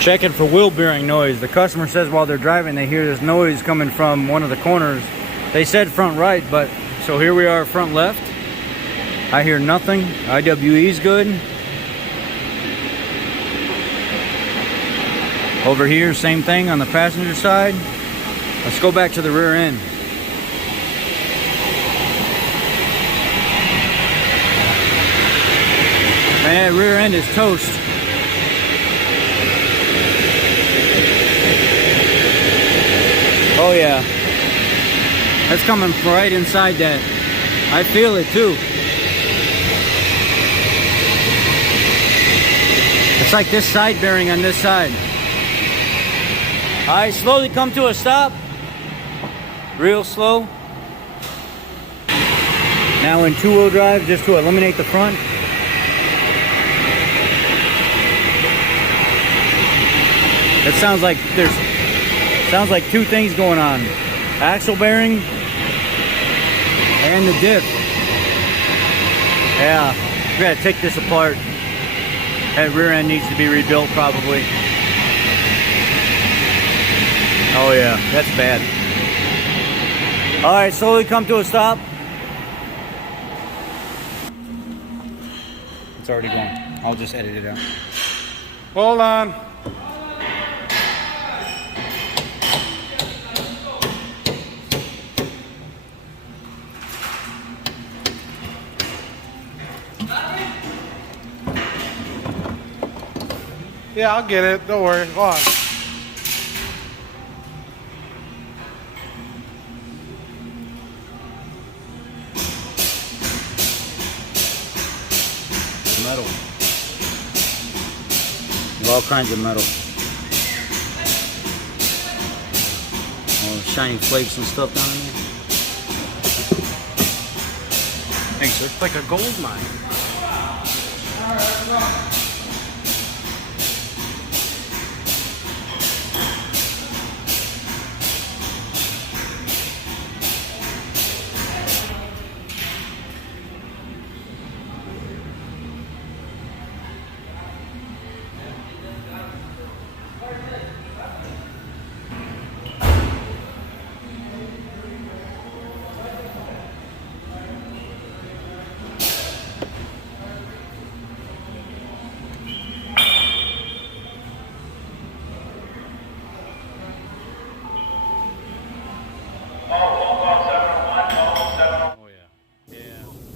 Checking for wheel bearing noise. The customer says while they're driving they hear this noise coming from one of the corners. They said front right, but so here we are front left. I hear nothing. IWE's good. Over here, same thing on the passenger side. Let's go back to the rear end. Man, that rear end is toast. Oh yeah, that's coming right inside that. I feel it too. It's like this side bearing on this side. All right, slowly come to a stop. Real slow. Now in two-wheel drive, just to eliminate the front. It sounds like two things going on. Axle bearing and the diff. Yeah, we gotta take this apart. That rear end needs to be rebuilt probably. Oh yeah, that's bad. All right, slowly come to a stop. It's already gone. I'll just edit it out. Hold on. Yeah, I'll get it. Don't worry. Go on. Metal. All kinds of metal. All the shiny flakes and stuff down in there. Thanks, sir. It's like a gold mine.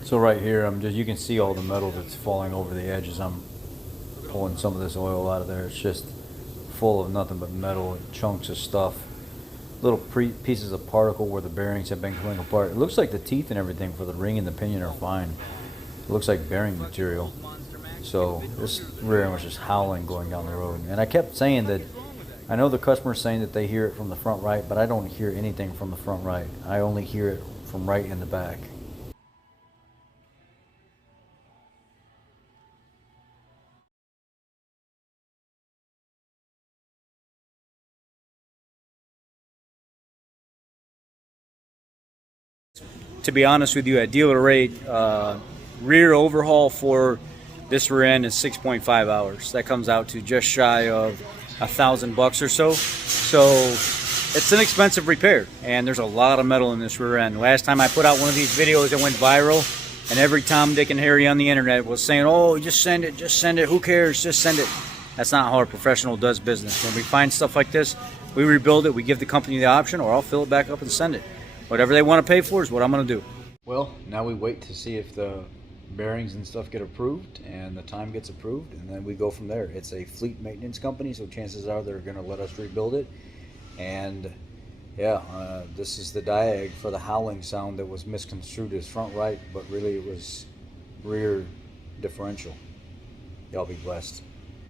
So right here, you can see all the metal that's falling over the edges. I'm pulling some of this oil out of there. It's just full of nothing but metal and chunks of stuff. Little pieces of particle where the bearings have been coming apart. It looks like the teeth and everything for the ring and the pinion are fine. It looks like bearing material. So this rear end was just howling going down the road. And I kept saying that, I know the customer's saying that they hear it from the front right, but I don't hear anything from the front right. I only hear it from right in the back. To be honest with you, at dealer rate, rear overhaul for this rear end is 6.5 hours. That comes out to just shy of $1,000 or so. So it's an expensive repair, and there's a lot of metal in this rear end. Last time I put out one of these videos, it went viral, and every Tom, Dick, and Harry on the internet was saying, "Oh, just send it, who cares, just send it." That's not how a professional does business. When we find stuff like this, we rebuild it, we give the company the option, or I'll fill it back up and send it. Whatever they want to pay for is what I'm going to do. Well, now we wait to see if the bearings and stuff get approved and the time gets approved, and then we go from there. It's a fleet maintenance company, so chances are they're going to let us rebuild it. And yeah, this is the diag for the howling sound that was misconstrued as front right, but really it was rear differential. Y'all be blessed.